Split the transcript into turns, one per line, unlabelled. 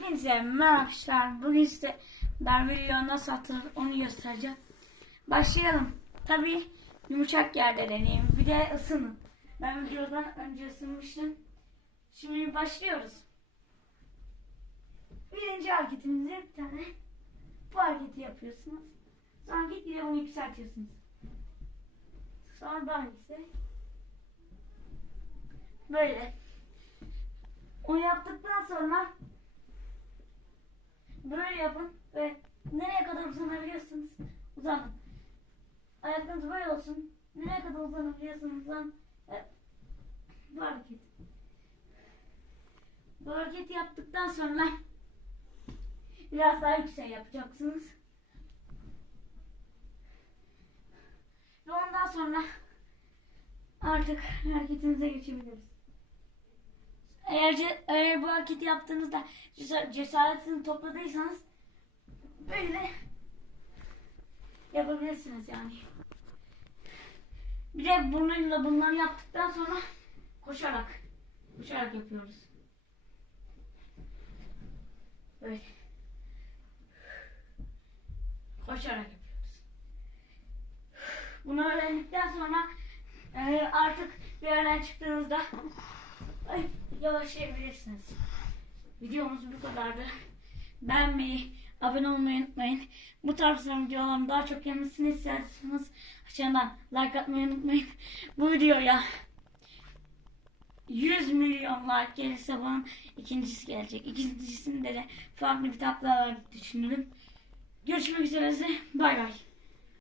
Hepinize merhaba. Bugün size Darwin'le nasıl atılır onu göstereceğim. Başlayalım. Tabi yumuşak yerde deneyin. Bir de ısının. Ben videodan önce ısınmıştım. Şimdi başlıyoruz. Birinci hareketimizde bir tane bu hareketi yapıyorsunuz. Sonra gitgide onu yükseltiyorsunuz. Sonra yüksek. Böyle. Onu yaptıktan sonra böyle yapın ve nereye kadar uzanabiliyorsunuz uzanın. Ayaklarınız böyle olsun. Nereye kadar uzanabiliyorsunuz uzan. Bu hareket. Bu hareketi yaptıktan sonra biraz daha yüksek yapacaksınız. Ve ondan sonra artık hareketinize geçebiliriz. Eğer, eğer bu hareketi yaptığınızda cesa- cesaretini topladıysanız böyle yapabilirsiniz yani. Bir de burnuyla bunları yaptıktan sonra koşarak koşarak yapıyoruz. Böyle. Koşarak yapıyoruz. Bunu öğrendikten sonra artık bir yerden çıktığınızda yavaşlayabilirsiniz. Videomuz bu kadardı. Beğenmeyi, abone olmayı unutmayın. Bu tarz videolarım daha çok gelmesini isterseniz aşağıdan like atmayı unutmayın. Bu videoya 100 milyon like gelirse bunun ikincisi gelecek. İkincisinde de farklı bir tatlı düşünürüm. Görüşmek üzere. Bay bay.